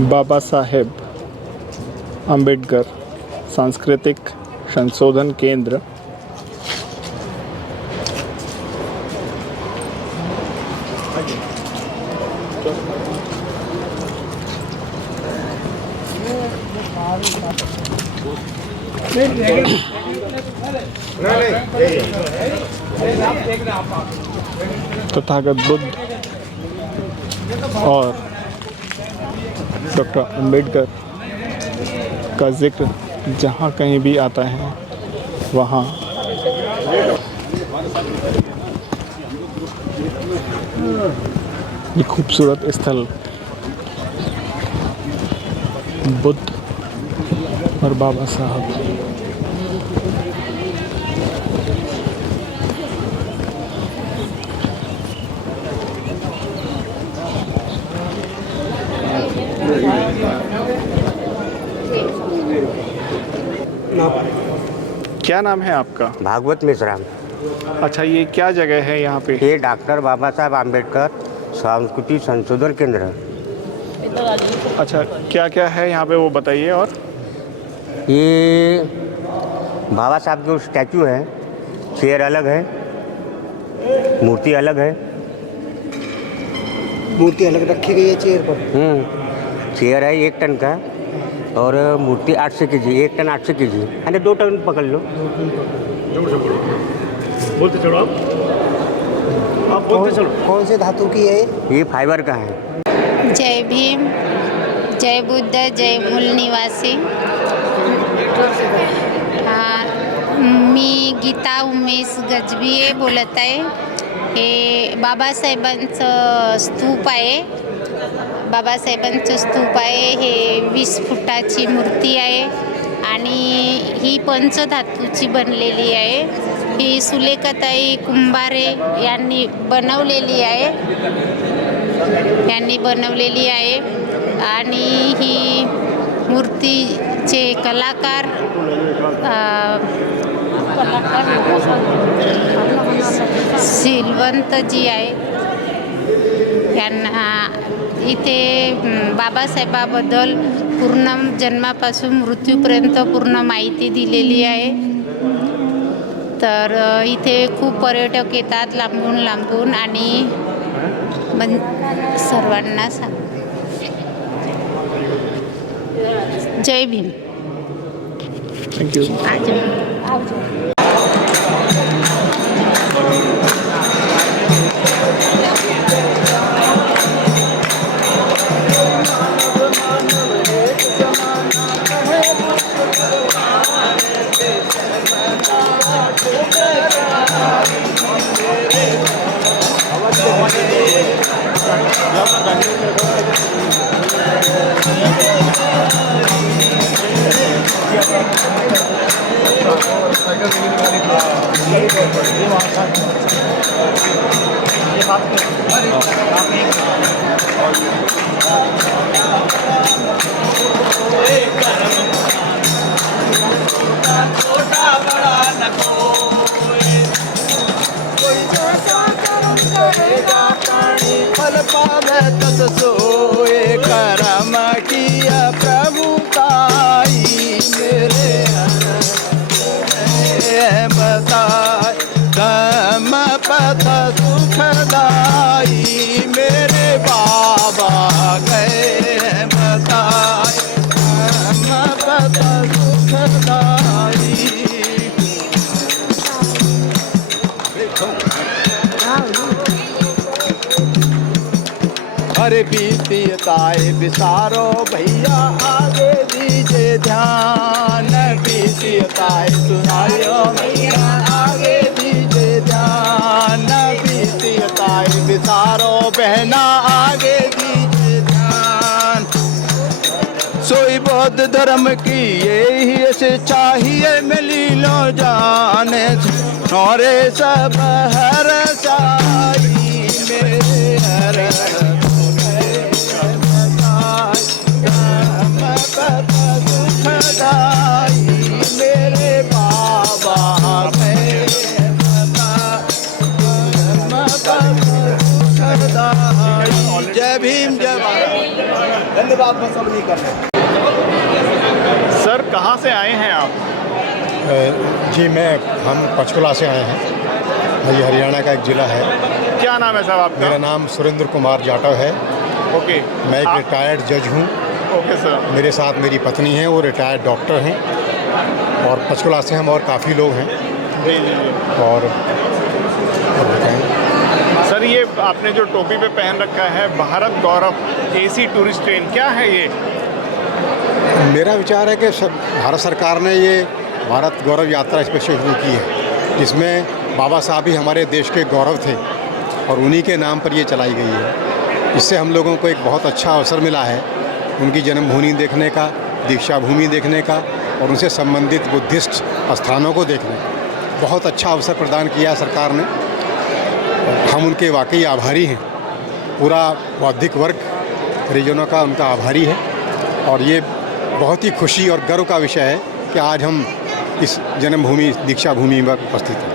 बाबा साहेब अम्बेडकर सांस्कृतिक संशोधन केंद्र तथागत बुद्ध और डॉक्टर अम्बेडकर का जिक्र जहाँ कहीं भी आता है वहाँ ये खूबसूरत स्थल बुद्ध और बाबा साहब क्या नाम है आपका? भागवत मिश्रा। अच्छा, ये क्या जगह है यहाँ पे? ये डॉक्टर बाबा साहब आम्बेडकर सांस्कृतिक संशोधन केंद्र है। अच्छा, क्या क्या है यहाँ पे वो बताइए। और ये बाबा साहब जो स्टैचू है, चेयर अलग है, मूर्ति अलग है। मूर्ति अलग रखी गई है चेयर पर। चेयर है 1 टन का और मूर्ति 800 kg, 1 टन 800 kg, यानी 2 टन पकड़ लो। बोलते चलो आप बोलते चलो। कौन से धातु की है? ये फाइबर का है। जय भीम, जय बुद्ध, जय मूल निवासी। मी गीता उमेश गजबिये बोलत आहे. हे बाबासाहेबांचं स्तूप आहे. बाबासाहेबांचं स्तूप आहे. हे 20 फुटाची मूर्ती आहे आणि ही पंचधातूची बनलेली आहे. ही सुलेखाताई कुंभारे यांनी बनवलेली आहे आणि ही मूर्तीचे कलाकार सिलवंतजी आहे. यांना इथे बाबासाहेबाबद्दल पूर्ण जन्मापासून मृत्यूपर्यंत पूर्ण माहिती दिलेली आहे. तर इथे खूप पर्यटक येतात लांबून आणि सर्वांना सांग जय भीम. थँक्यू. फल पावे तस सोए करम किया प्रभु ताई मेरे बताए धम पथ सुखदाई मेरे बाबा गए बताए धम पथ सुखदाई. अरे बीतियताए विसारो भैया आगे दीजिए ध्यान. बीतियताए सुनायो भैया आगे दीजिए ध्यान. बीतियताए विसारो बहना आगे दीजिए ध्यान. सोई बौद्ध धर्म की यही से चाहिए मिली लो जाने नौरे सब हर साई मेरे हर मेरे बाबा जय भीम जय भारत. उसके बाद फसल भी करना है। सर कहाँ से आए हैं आप? जी हम पंचकुला से आए हैं। ये हरियाणा का एक ज़िला है। क्या नाम है साहब आपका? मेरा नाम सुरेंद्र कुमार जाटव है। ओके। मैं एक रिटायर्ड जज हूँ। Okay sir. मेरे साथ मेरी पत्नी है, वो रिटायर्ड डॉक्टर हैं। और पंचकुला से हम और काफ़ी लोग हैं। जी जी जी। और बताएं सर, ये आपने जो टोपी पे पहन रखा है भारत गौरव AC टूरिस्ट ट्रेन, क्या है ये? मेरा विचार है कि भारत सरकार ने ये भारत गौरव यात्रा स्पेशल शुरू की है, जिसमें बाबा साहब ही हमारे देश के गौरव थे और उन्हीं के नाम पर ये चलाई गई है। इससे हम लोगों को एक बहुत अच्छा अवसर मिला है उनकी जन्मभूमि देखने का, दीक्षा भूमि देखने का और उनसे संबंधित बुद्धिस्ट स्थानों को देखने का। बहुत अच्छा अवसर प्रदान किया सरकार ने। हम उनके वाकई आभारी हैं। पूरा बौद्धिक वर्ग परिजनों का उनका आभारी है और ये बहुत ही खुशी और गर्व का विषय है कि आज हम इस जन्मभूमि दीक्षा भूमि में उपस्थित हैं।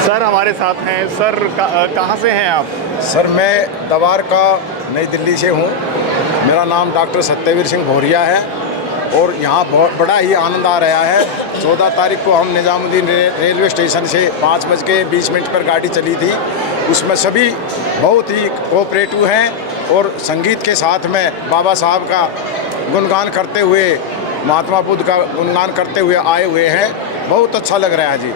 सर हमारे साथ हैं। सर कहाँ से हैं आप? सर मैं दवार का नई दिल्ली से हूँ। मेरा नाम डॉक्टर सत्यवीर सिंह भोरिया है और यहाँ बहुत बड़ा ही आनंद आ रहा है। 14 तारीख को हम निजामुद्दीन रेलवे स्टेशन से 5:20 पर गाड़ी चली थी। उसमें सभी बहुत ही कोऑपरेटिव हैं और संगीत के साथ में बाबा साहब का गुणगान करते हुए, महात्मा बुद्ध का गुणगान करते हुए आए हुए हैं। बहुत अच्छा लग रहा है जी।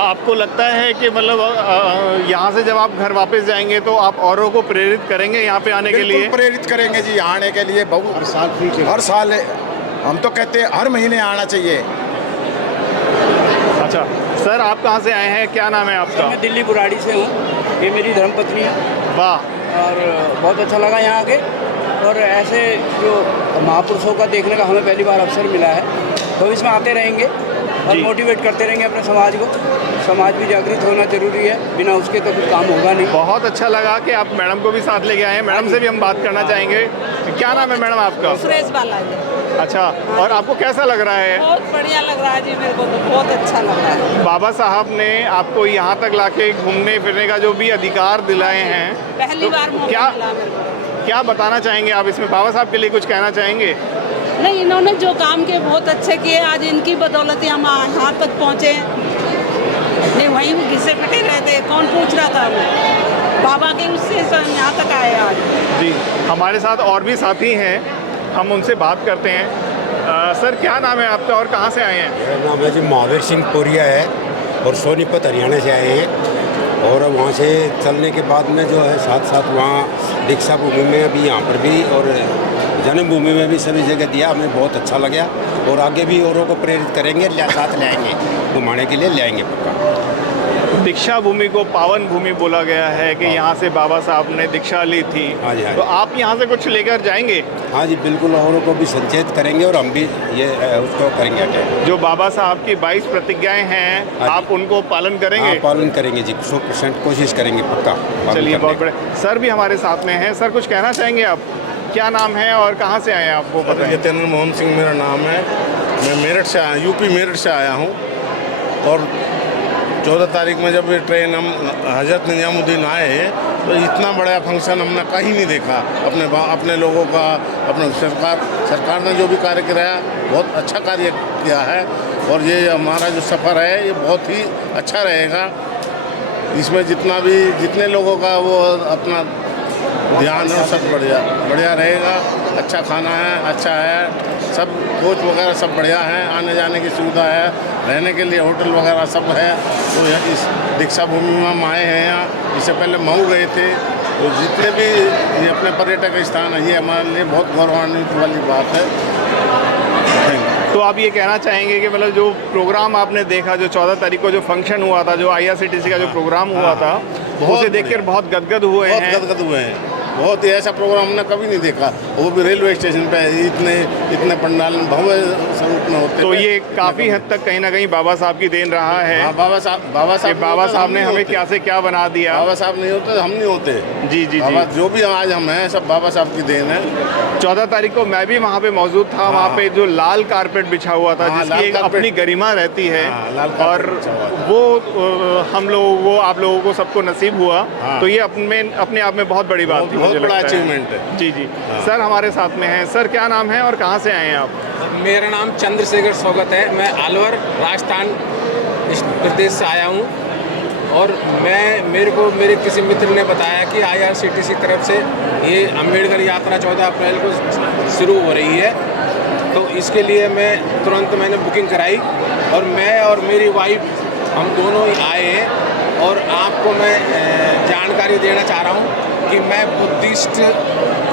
आपको लगता है कि मतलब यहाँ से जब आप घर वापस जाएंगे तो आप औरों को प्रेरित करेंगे यहाँ पे आने के लिए? बिल्कुल प्रेरित करेंगे जी यहाँ आने के लिए। बहुत हर साल हम तो कहते हैं हर महीने आना चाहिए। अच्छा सर, आप कहाँ से आए हैं? क्या नाम है आपका? मैं दिल्ली बुराड़ी से हूँ। ये मेरी धर्मपत्नी है। वाह। और बहुत अच्छा लगा यहाँ आके। और ऐसे जो महापुरुषों का देखने का हमें पहली बार अवसर मिला है। भविष्य में आते रहेंगे और मोटिवेट करते रहेंगे अपने समाज को। समाज भी जागृत होना जरूरी है, बिना उसके तो कुछ काम होगा नहीं। बहुत अच्छा लगा कि आप मैडम को भी साथ लेके आए हैं। मैडम से भी हम बात करना चाहेंगे। क्या नाम है मैडम आपका? सुरेश बालाजी। अच्छा, और आपको कैसा लग रहा है? बहुत बढ़िया लग रहा है जी, मेरे को तो बहुत अच्छा लग रहा है। बाबा साहब ने आपको यहाँ तक लाके घूमने फिरने का जो भी अधिकार दिलाए हैं, पहली बार मौका मिला मेरे को। क्या बताना चाहेंगे आप इसमें? बाबा साहब के लिए कुछ कहना चाहेंगे? नहीं, इन्होंने जो काम किए बहुत अच्छे किए। आज इनकी बदौलत हम यहाँ तक पहुँचे। नहीं वहीं घिसे पिटे रहते, कौन पूछ रहा था हमें? बाबा के उससे यहाँ तक आए आज। जी, हमारे साथ और भी साथी हैं, हम उनसे बात करते हैं। सर क्या नाम है आपका और कहाँ से आए हैं? मेरा नाम है जी महावीर सिंह पुरिया है और सोनीपत हरियाणा से आए हैं। और वहाँ से चलने के बाद में जो है साथ साथ वहाँ दीक्षा भूमि में अभी यहाँ पर भी और जन्मभूमि में भी सभी जगह दिया। हमें बहुत अच्छा लगा और आगे भी औरों को प्रेरित करेंगे, साथ लाएंगे, घुमाने के लिए ले आएंगे पक्का। दीक्षा भूमि को पावन भूमि बोला गया है कि यहाँ से बाबा साहब ने दीक्षा ली थी। हाँ जी, हाँ जी। तो आप यहाँ से कुछ लेकर जाएंगे? हाँ जी बिल्कुल, औरों को भी संचेत करेंगे और हम भी ये उसको करेंगे। जो बाबा साहब की 22 प्रतिज्ञाएं हैं, आप उनको पालन करेंगे? हाँ, पालन करेंगे जी, 100% कोशिश करेंगे पक्का। चलिए, बहुत बड़े। सर भी हमारे साथ में हैं। सर कुछ कहना चाहेंगे आप? क्या नाम है और कहाँ से आए हैं आप, वो बताएं। जितेंद्र मोहन सिंह मेरा नाम है। मैं मेरठ से आया, यूपी मेरठ से आया हूँ। और 14 तारीख में जब ये ट्रेन हम हजरत निजामुद्दीन आए तो इतना बड़ा फंक्शन हमने कहीं नहीं देखा। अपने लोगों का, अपने सरकार ने जो भी कार्य कराया बहुत अच्छा कार्य किया है। और ये हमारा जो सफ़र है ये बहुत ही अच्छा रहेगा। इसमें जितने लोगों का वो अपना ध्यान और सब बढ़िया रहेगा। अच्छा खाना है, अच्छा है, सब कोच वगैरह सब बढ़िया है, आने जाने की सुविधा है, रहने के लिए होटल वगैरह सब है। तो इस दीक्षा भूमि में हम आए हैं। यहाँ इससे पहले मऊ गए थे। तो जितने भी ये अपने पर्यटक स्थान है, ये हमारे लिए बहुत गौरवान्वित वाली बात है। तो आप ये कहना चाहेंगे कि मतलब जो प्रोग्राम आपने देखा, जो 14 तारीख को जो फंक्शन हुआ था, जो IRCTC का जो प्रोग्राम हुआ था, उसे देखकर बहुत गदगद हुए हैं। बहुत ही ऐसा प्रोग्राम हमने कभी नहीं देखा, वो भी रेलवे स्टेशन पे इतने पंडाल भव्य स्वरूप में होते। तो ये काफ़ी हद तक कहीं ना कहीं बाबा साहब की देन रहा है। हाँ, बाबा साहब ने हमें क्या से क्या बना दिया। बाबा साहब नहीं होते हम नहीं होते। जी जी जी, जो भी आज हम हैं सब बाबा साहब की देन है। 14 तारीख को मैं भी वहाँ पे मौजूद था। वहाँ पे जो लाल कारपेट बिछा हुआ था, जिसकी एक अपनी गरिमा रहती है, और वो हम लोगों को, आप लोगों को सबको नसीब हुआ। तो ये अपने आप में बहुत बड़ी बात थी। बहुत मुझे बड़ा लगता अचीवमेंट है। जी जी। सर हमारे साथ में हैं। सर क्या नाम है और कहाँ से आए हैं आप? मेरा नाम चंद्रशेखर सोगत है। मैं अलवर राजस्थान प्रदेश से आया हूँ और मेरे को मेरे किसी मित्र ने बताया कि IRCTC की तरफ से ये अम्बेडकर यात्रा 14 अप्रैल को शुरू हो रही है, तो इसके लिए मैं तुरंत मैंने बुकिंग कराई और मैं और मेरी वाइफ हम दोनों ही आए हैं। और आपको मैं जानकारी देना चाह रहा हूँ कि मैं बुद्धिस्ट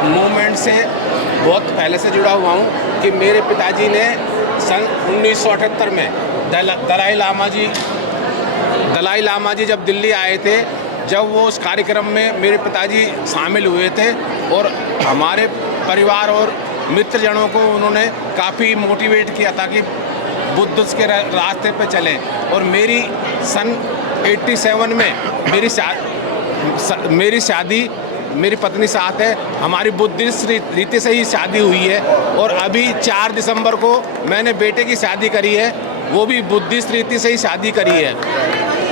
मूवमेंट से बहुत पहले से जुड़ा हुआ हूँ कि मेरे पिताजी ने सन 1978 में दलाई लामा जी जब दिल्ली आए थे, जब वो उस कार्यक्रम में मेरे पिताजी शामिल हुए थे और हमारे परिवार और मित्रजनों को उन्होंने काफ़ी मोटिवेट किया था कि बुद्ध के रास्ते पे चलें। और मेरी सन 87 में मेरी शादी मेरी पत्नी साथ है, हमारी बुद्धिस्ट रीति से ही शादी हुई है। और अभी 4 दिसंबर को मैंने बेटे की शादी करी है, वो भी बुद्धिस्ट रीति से ही शादी करी है।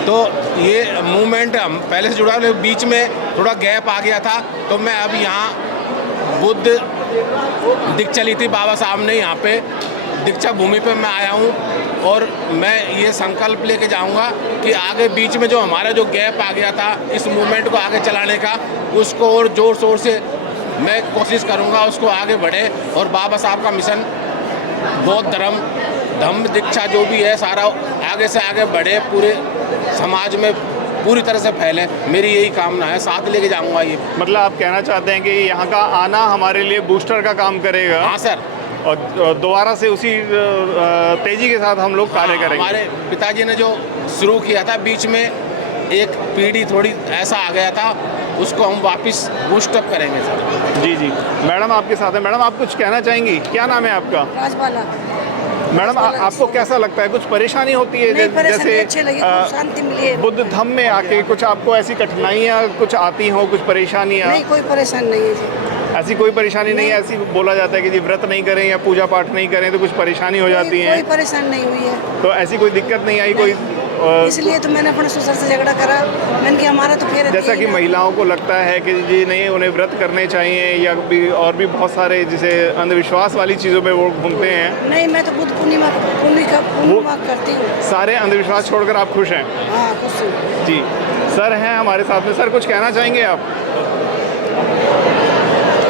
तो ये मूवमेंट हम पहले से जुड़ा, लेकिन बीच में थोड़ा गैप आ गया था, तो मैं अब यहाँ बुद्ध दीक्षा ली थी बाबा साहब ने, यहाँ पे दीक्षा भूमि पे मैं आया हूँ। और मैं ये संकल्प लेके जाऊँगा कि आगे बीच में जो हमारा जो गैप आ गया था इस मूवमेंट को आगे चलाने का, उसको और ज़ोर शोर से मैं कोशिश करूँगा उसको आगे बढ़े और बाबा साहब का मिशन बौद्ध धम्म दीक्षा जो भी है सारा आगे से आगे बढ़े, पूरे समाज में पूरी तरह से फैले। मेरी यही कामना है, साथ लेके जाऊँगा ये। मतलब आप कहना चाहते हैं कि यहाँ का आना हमारे लिए बूस्टर का काम करेगा? हाँ सर। और दोबारा से उसी तेजी के साथ हम लोग कार्य करेंगे। हमारे पिताजी ने जो शुरू किया था, बीच में एक पीढ़ी थोड़ी ऐसा आ गया था, उसको हम वापस बूस्टअप करेंगे सर। जी जी। मैडम आपके साथ है। मैडम आप कुछ कहना चाहेंगी? क्या नाम है आपका? राजबाला। मैडम आपको कैसा लगता है? कुछ परेशानी होती है? जैसे अच्छे लगे, शांति मिली है। बुद्ध धम्म में आके कुछ आपको ऐसी कठिनाइयाँ कुछ आती हो, कुछ परेशानियाँ? नहीं, कोई परेशानी नहीं है जी। ऐसी कोई परेशानी नहीं है? ऐसी बोला जाता है कि जी व्रत नहीं करें या पूजा पाठ नहीं करें तो कुछ परेशानी हो जाती है? कोई परेशानी नहीं हुई है। तो ऐसी कोई दिक्कत नहीं आई? कोई इसलिए तो मैंने अपने ससुर से झगड़ा करा। मैंने कि हमारा तो फिर जैसा कि महिलाओं को लगता है कि जी नहीं उन्हें व्रत करने चाहिए या भी और भी बहुत सारे जिसे अंधविश्वास वाली चीज़ों पे वो घूमते हैं। नहीं, मैं तो बुद्ध पूर्णिमा करती हूँ। सारे अंधविश्वास छोड़कर आप खुश हैं? हाँ, खुश हूँ जी। सर हैं हमारे साथ में। सर कुछ कहना चाहेंगे आप?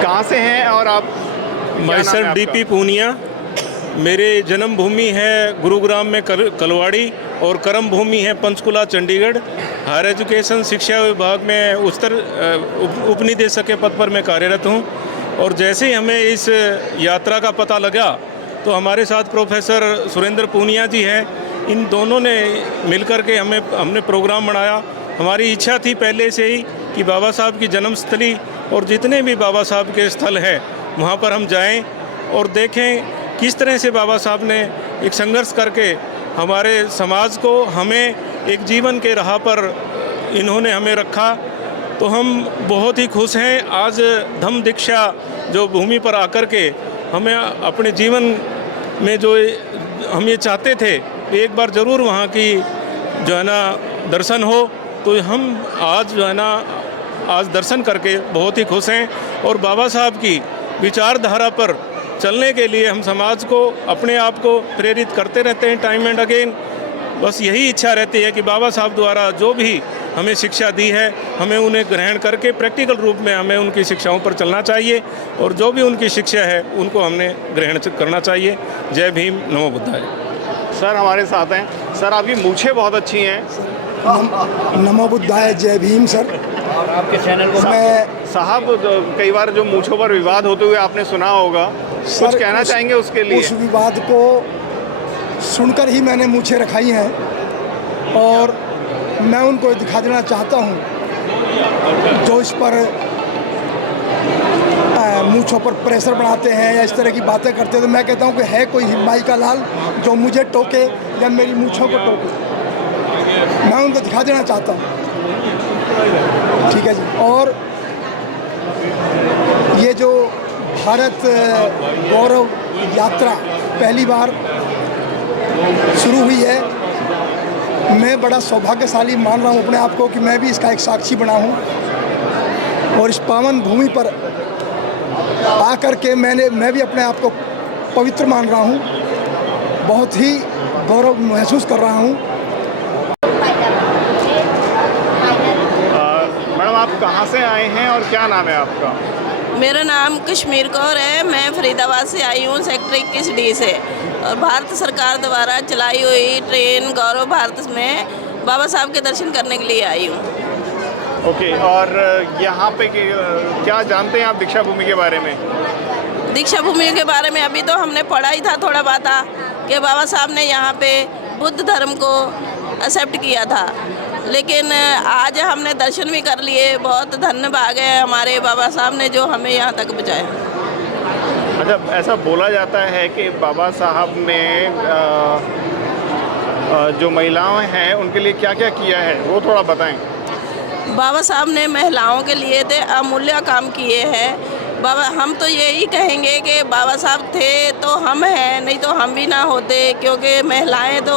कहाँ से हैं और आप? मैं सर DP पूनिया। मेरे जन्मभूमि है गुरुग्राम में कलवाड़ी और कर्म भूमि है पंचकुला चंडीगढ़। हायर एजुकेशन शिक्षा विभाग में उच्चतर उपनिदेशक के पद पर मैं कार्यरत हूँ। और जैसे ही हमें इस यात्रा का पता लगा तो हमारे साथ प्रोफेसर सुरेंद्र पूनिया जी हैं, इन दोनों ने मिलकर के हमने प्रोग्राम बनाया। हमारी इच्छा थी पहले से ही कि बाबा साहब की जन्मस्थली और जितने भी बाबा साहब के स्थल हैं वहाँ पर हम जाएं और देखें किस तरह से बाबा साहब ने एक संघर्ष करके हमारे समाज को, हमें एक जीवन के राह पर इन्होंने हमें रखा। तो हम बहुत ही खुश हैं। आज धम्म दीक्षा जो भूमि पर आकर के हमें अपने जीवन में जो हम ये चाहते थे एक बार ज़रूर वहाँ की जो है ना दर्शन हो, तो हम आज जो है ना आज दर्शन करके बहुत ही खुश हैं। और बाबा साहब की विचारधारा पर चलने के लिए हम समाज को, अपने आप को प्रेरित करते रहते हैं टाइम एंड अगेन। बस यही इच्छा रहती है कि बाबा साहब द्वारा जो भी हमें शिक्षा दी है हमें उन्हें ग्रहण करके प्रैक्टिकल रूप में हमें उनकी शिक्षाओं पर चलना चाहिए और जो भी उनकी शिक्षा है उनको हमने ग्रहण करना चाहिए। जय भीम, नमो बुद्धाय। सर हमारे साथ हैं। सर आपकी मूछें बहुत अच्छी हैं। नमो बुद्धाय, जय भीम सर। और आपके चैनल को मैं साहब कई बार जो मूछों पर विवाद होते हुए आपने सुना होगा, कुछ कहना चाहेंगे उसके लिए? उस विवाद को सुनकर ही मैंने मूछें रखाई हैं और मैं उनको दिखा देना चाहता हूं जो इस पर मूछों पर प्रेशर बनाते हैं या इस तरह की बातें करते हैं। तो मैं कहता हूं कि है कोई हिमाई का लाल जो मुझे टोके या मेरी मूछों को टोके, मैं उनको दिखा देना चाहता हूं। ठीक है जी। और ये जो भारत गौरव यात्रा पहली बार शुरू हुई है, मैं बड़ा सौभाग्यशाली मान रहा हूँ अपने आप को कि मैं भी इसका एक साक्षी बना हूँ। और इस पावन भूमि पर आकर के मैं भी अपने आप को पवित्र मान रहा हूँ, बहुत ही गौरव महसूस कर रहा हूँ। मैडम आप कहाँ से आए हैं और क्या नाम है आपका? मेरा नाम कश्मीर कौर है। मैं फरीदाबाद से आई हूँ, सेक्टर 21D से। और भारत सरकार द्वारा चलाई हुई ट्रेन गौरव भारत में बाबा साहब के दर्शन करने के लिए आई हूँ। ओके, और यहाँ पे क्या जानते हैं आप दीक्षा भूमि के बारे में? दीक्षा भूमि के बारे में अभी तो हमने पढ़ा ही था, थोड़ा बात था कि बाबा साहब ने यहाँ पे बुद्ध धर्म को एक्सेप्ट किया था, लेकिन आज हमने दर्शन भी कर लिए। बहुत धन्य भाग है हमारे बाबा साहब ने जो हमें यहाँ तक पहुँचाया। अच्छा, ऐसा बोला जाता है कि बाबा साहब ने जो महिलाएं हैं उनके लिए क्या क्या किया है, वो थोड़ा बताएं। बाबा साहब ने महिलाओं के लिए तो अमूल्य काम किए हैं। बाबा, हम तो यही कहेंगे कि बाबा साहब थे तो हम हैं, नहीं तो हम भी ना होते, क्योंकि महिलाएं तो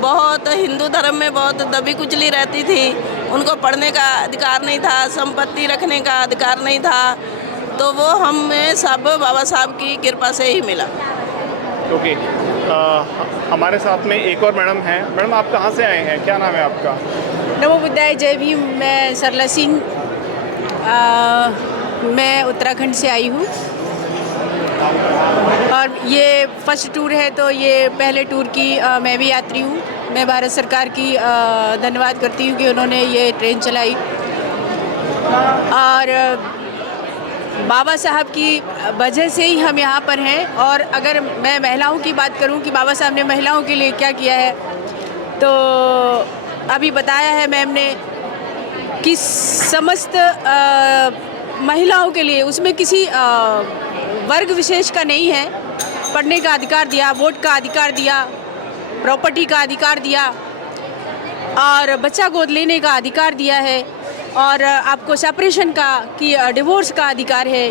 बहुत हिंदू धर्म में बहुत दबी कुचली रहती थी। उनको पढ़ने का अधिकार नहीं था, संपत्ति रखने का अधिकार नहीं था, तो वो हमें सब बाबा साहब की कृपा से ही मिला। ओके, हमारे साथ में एक और मैडम हैं। मैडम आप कहाँ से आए हैं, क्या नाम है आपका? नमो बुद्धाय, जय भीम। मैं सरला सिंह, मैं उत्तराखंड से आई हूँ और ये फर्स्ट टूर है, तो ये पहले टूर की मैं भी यात्री हूँ। मैं भारत सरकार की धन्यवाद करती हूँ कि उन्होंने ये ट्रेन चलाई। और बाबा साहब की वजह से ही हम यहाँ पर हैं। और अगर मैं महिलाओं की बात करूँ कि बाबा साहब ने महिलाओं के लिए क्या किया है, तो अभी बताया है मैम ने कि समस्त महिलाओं के लिए, उसमें किसी वर्ग विशेष का नहीं है, पढ़ने का अधिकार दिया, वोट का अधिकार दिया, प्रॉपर्टी का अधिकार दिया और बच्चा गोद लेने का अधिकार दिया है, और आपको सेपरेशन का कि डिवोर्स का अधिकार है।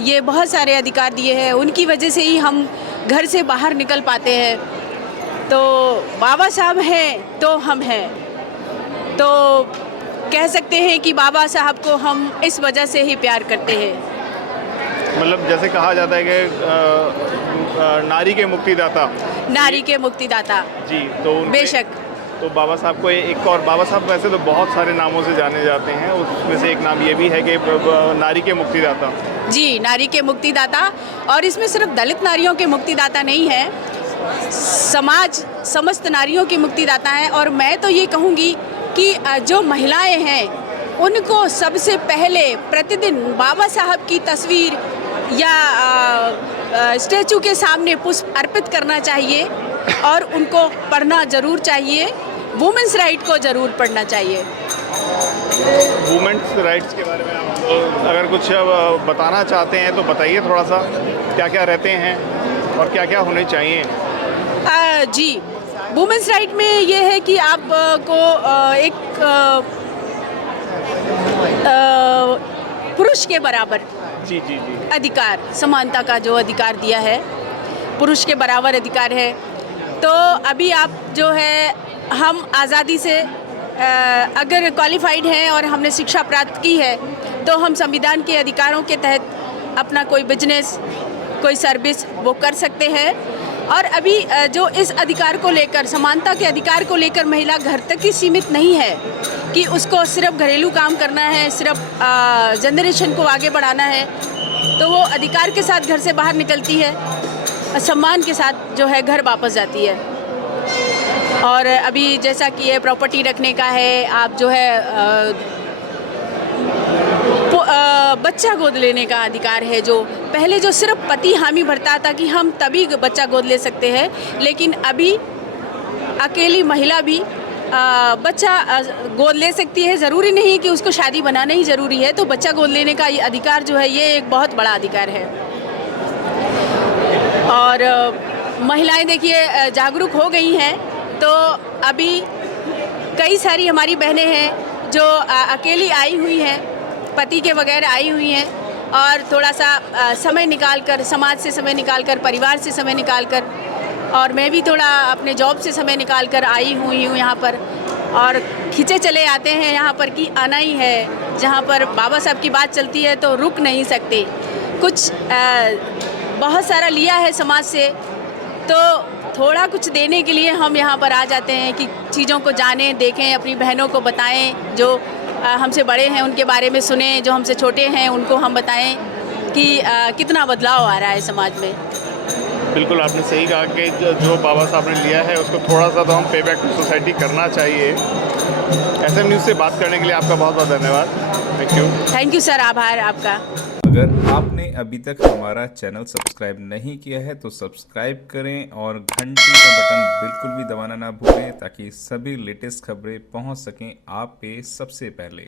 ये बहुत सारे अधिकार दिए हैं, उनकी वजह से ही हम घर से बाहर निकल पाते हैं। तो बाबा साहब हैं तो हम हैं, तो कह सकते हैं कि बाबा साहब को हम इस वजह से ही प्यार करते हैं। मतलब जैसे कहा जाता है कि नारी के मुक्तिदाता। नारी के मुक्तिदाता जी, तो बेशक। तो बाबा साहब को एक और, बाबा साहब वैसे तो बहुत सारे नामों से जाने जाते हैं, उसमें से एक नाम ये भी है कि नारी के मुक्तिदाता। जी, नारी के मुक्तिदाता। और इसमें सिर्फ दलित नारियों के मुक्तिदाता नहीं है, समाज समस्त नारियों की मुक्तिदाता है। और मैं तो ये कहूँगी कि जो महिलाएं हैं उनको सबसे पहले प्रतिदिन बाबा साहब की तस्वीर या स्टैचू के सामने पुष्प अर्पित करना चाहिए और उनको पढ़ना ज़रूर चाहिए। वुमेंस राइट को ज़रूर पढ़ना चाहिए। वुमेंस राइट्स के बारे में आप अगर कुछ बताना चाहते हैं तो बताइए थोड़ा सा, क्या क्या रहते हैं और क्या क्या होने चाहिए? जी, वुमेंस राइट में ये है कि आपको एक पुरुष के बराबर जी जी जी अधिकार, समानता का जो अधिकार दिया है, पुरुष के बराबर अधिकार है। तो अभी आप जो है, हम आज़ादी से अगर क्वालिफाइड हैं और हमने शिक्षा प्राप्त की है, तो हम संविधान के अधिकारों के तहत अपना कोई बिजनेस, कोई सर्विस वो कर सकते हैं। और अभी जो इस अधिकार को लेकर, समानता के अधिकार को लेकर महिला घर तक ही सीमित नहीं है कि उसको सिर्फ घरेलू काम करना है, सिर्फ जनरेशन को आगे बढ़ाना है, तो वो अधिकार के साथ घर से बाहर निकलती है, सम्मान के साथ जो है घर वापस जाती है। और अभी जैसा कि ये प्रॉपर्टी रखने का है, आप जो है बच्चा गोद लेने का अधिकार है, जो पहले जो सिर्फ पति हामी भरता था कि हम तभी बच्चा गोद ले सकते हैं, लेकिन अभी अकेली महिला भी बच्चा गोद ले सकती है। ज़रूरी नहीं कि उसको शादी बनाना ही ज़रूरी है, तो बच्चा गोद लेने का ये अधिकार जो है, ये एक बहुत बड़ा अधिकार है। और महिलाएं देखिए जागरूक हो गई हैं, तो अभी कई सारी हमारी बहनें हैं जो अकेली आई हुई हैं, पति के बगैर आई हुई हैं, और थोड़ा सा समय निकालकर, समाज से समय निकालकर, परिवार से समय निकालकर, और मैं भी थोड़ा अपने जॉब से समय निकालकर आई हुई हूँ यहाँ पर, और खींचे चले आते हैं यहाँ पर कि आना ही है। जहाँ पर बाबा साहब की बात चलती है तो रुक नहीं सकते। कुछ बहुत सारा लिया है समाज से, तो थोड़ा कुछ देने के लिए हम यहाँ पर आ जाते हैं कि चीज़ों को जानें, देखें, अपनी बहनों को बताएं, जो हमसे बड़े हैं उनके बारे में सुने, जो हमसे छोटे हैं उनको हम बताएं कि कितना बदलाव आ रहा है समाज में। बिल्कुल आपने सही कहा कि जो बाबा साहब ने लिया है उसको थोड़ा सा तो हम पे बैक टू सोसाइटी करना चाहिए। SM न्यूज़ से बात करने के लिए आपका बहुत बहुत धन्यवाद। थैंक यू सर, आभार आपका। अगर आपने अभी तक हमारा चैनल सब्सक्राइब नहीं किया है तो सब्सक्राइब करें और घंटी का बटन बिल्कुल भी दबाना ना भूलें ताकि सभी लेटेस्ट खबरें पहुंच सकें आप पे सबसे पहले।